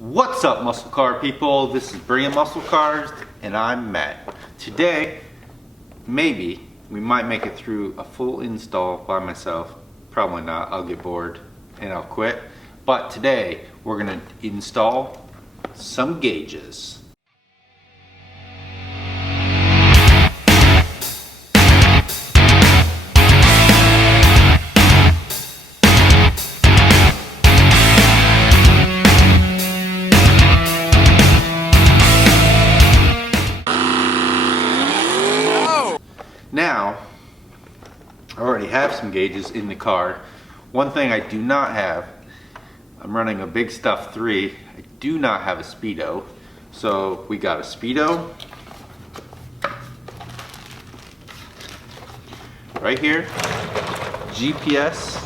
What's up, muscle car people? This is Bringing Muscle Cars, and I'm Matt. Today, maybe we might make it through a full install by myself. Probably not. I'll get bored and I'll quit. But today, we're gonna install some gauges. Now, I already have some gauges in the car. One thing I do not have, I'm running a Big Stuff 3. I do not have a speedo. So we got a speedo right here, GPS,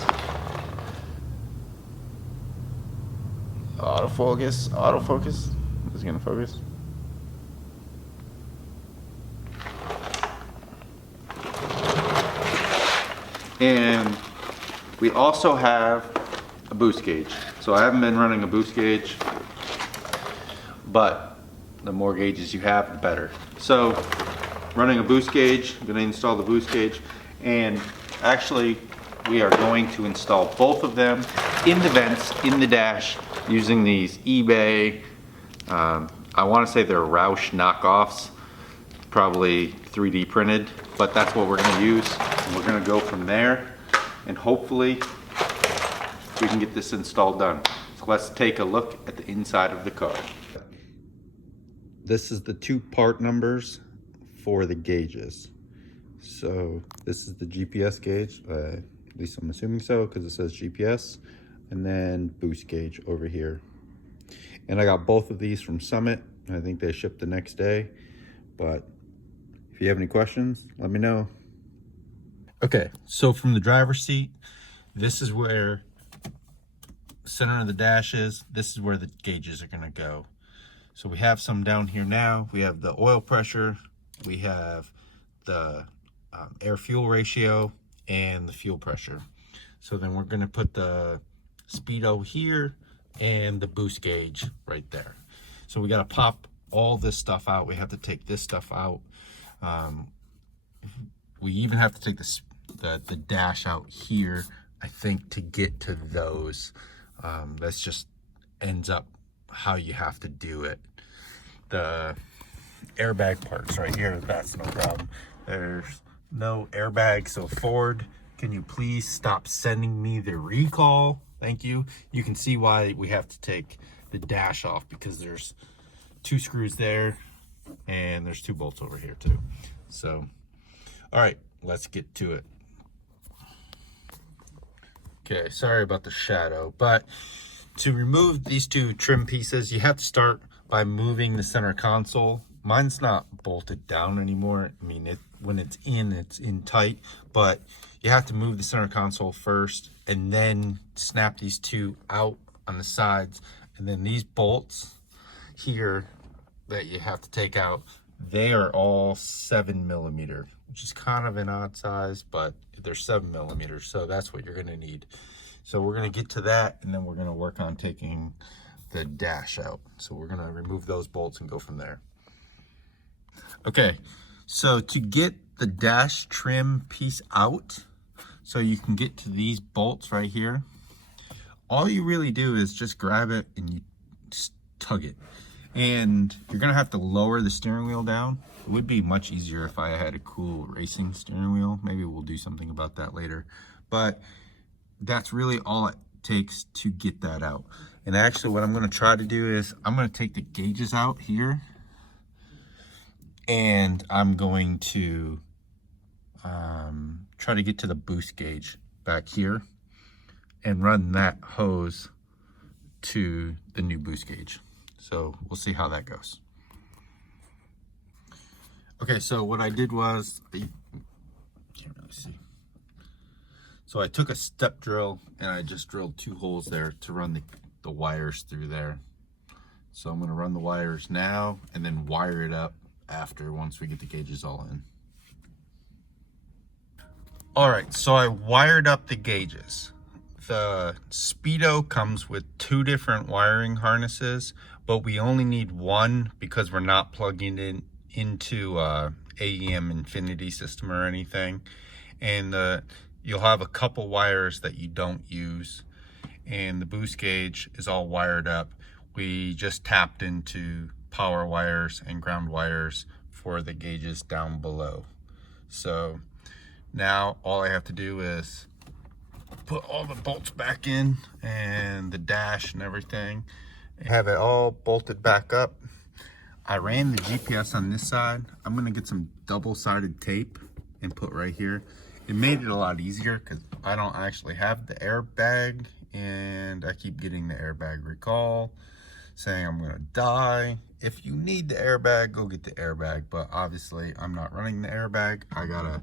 autofocus, is it gonna focus? And we also have a boost gauge. So I haven't been running a boost gauge, but the more gauges you have, the better. So running a boost gauge, I'm gonna install the boost gauge, and actually we are going to install both of them in the vents, in the dash, using these eBay, I wanna say they're Roush knockoffs, probably 3D printed, but that's what we're gonna use. And we're gonna go from there, and hopefully we can get this installed done. So let's take a look at the inside of the car. This is the two part numbers for the gauges. So this is the GPS gauge, at least I'm assuming so, because it says GPS, and then boost gauge over here. And I got both of these from Summit. I think they shipped the next day, but if you have any questions, let me know. Okay, so from the driver's seat, this is where center of the dash is. This is where the gauges are gonna go. So we have some down here now. We have the oil pressure, we have the air fuel ratio, and the fuel pressure. So then we're gonna put the speedo here and the boost gauge right there. So we gotta pop all this stuff out. We have to take this stuff out. We even have to take the dash out here, I think, to get to those. That's just ends up how you have to do it. The airbag parts right here, that's no problem. There's no airbag, so Ford, can you please stop sending me the recall? Thank you. You can see why we have to take the dash off, because there's 2 screws there and there's 2 bolts over here too. So, all right, let's get to it. Okay, sorry about the shadow, but to remove these 2 trim pieces, you have to start by moving the center console. Mine's not bolted down anymore. I mean, when it's in tight, but you have to move the center console first and then snap these 2 out on the sides. And then these bolts here that you have to take out, they are all 7mm, which is kind of an odd size, but they're 7mm, so that's what you're gonna need. So we're gonna get to that, and then we're gonna work on taking the dash out. So we're gonna remove those bolts and go from there. Okay, so to get the dash trim piece out, so you can get to these bolts right here, all you really do is just grab it and you just tug it. And you're gonna have to lower the steering wheel down. It would be much easier if I had a cool racing steering wheel. Maybe we'll do something about that later. But that's really all it takes to get that out. And actually what I'm gonna try to do is I'm gonna take the gauges out here, and I'm going to try to get to the boost gauge back here and run that hose to the new boost gauge. So we'll see how that goes. Okay, so what I did was, you can't really see. So I took a step drill and I just drilled 2 holes there to run the wires through there. So I'm gonna run the wires now and then wire it up after, once we get the gauges all in. All right, so I wired up the gauges. The Speedo comes with 2 different wiring harnesses, but we only need one because we're not plugging it into AEM Infinity system or anything. And you'll have a couple wires that you don't use, and the boost gauge is all wired up. We just tapped into power wires and ground wires for the gauges down below. So now all I have to do is put all the bolts back in and the dash and everything. Have it all bolted back up. I ran the GPS on this side. I'm gonna get some double-sided tape and put right here. It made it a lot easier because I don't actually have the airbag, and I keep getting the airbag recall saying I'm gonna die. If you need the airbag, go get the airbag, but obviously I'm not running the airbag. I got a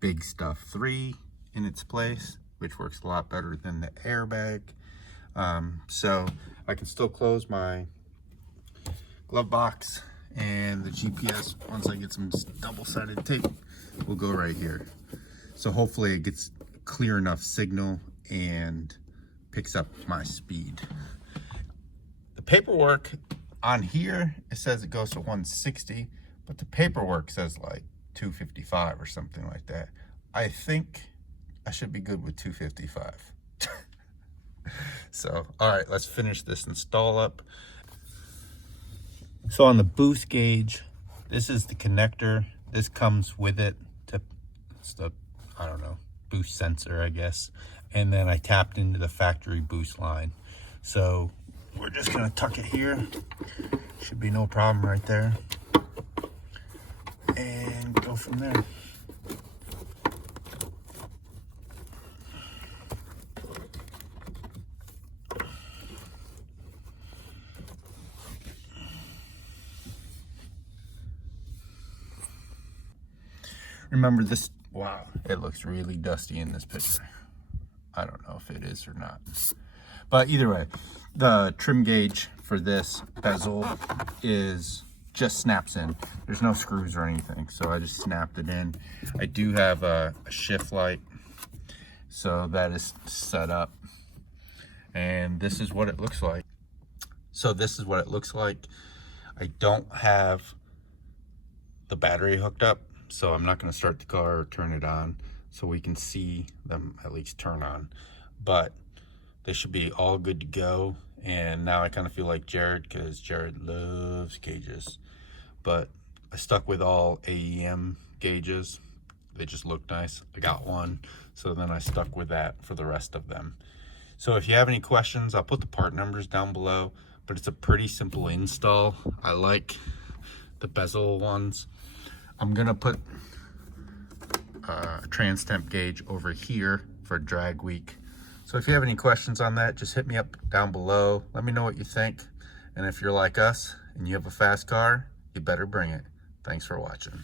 Big Stuff 3 in its place, which works a lot better than the airbag. So I can still close my glove box, and the GPS, once I get some double-sided tape, will go right here. So hopefully it gets clear enough signal and picks up my speed. The paperwork on here, it says it goes to 160, but the paperwork says like 255 or something like that. I think I should be good with 255. So, all right, let's finish this install up. So on the boost gauge, this is the connector. This comes with it. It's the, I don't know, boost sensor, I guess. And then I tapped into the factory boost line. So we're just gonna tuck it here. Should be no problem right there. And go from there. Remember this, wow, it looks really dusty in this picture. I don't know if it is or not. But either way, the trim gauge for this bezel is just snaps in. There's no screws or anything, so I just snapped it in. I do have a shift light, so that is set up. And this is what it looks like. So this is what it looks like. I don't have the battery hooked up, so I'm not going to start the car or turn it on so we can see them at least turn on. But they should be all good to go. And now I kind of feel like Jared, because Jared loves gauges. But I stuck with all AEM gauges. They just look nice. I got one, so then I stuck with that for the rest of them. So if you have any questions, I'll put the part numbers down below. But it's a pretty simple install. I like the bezel ones. I'm gonna put a trans temp gauge over here for drag week. So if you have any questions on that, just hit me up down below. Let me know what you think. And if you're like us and you have a fast car, you better bring it. Thanks for watching.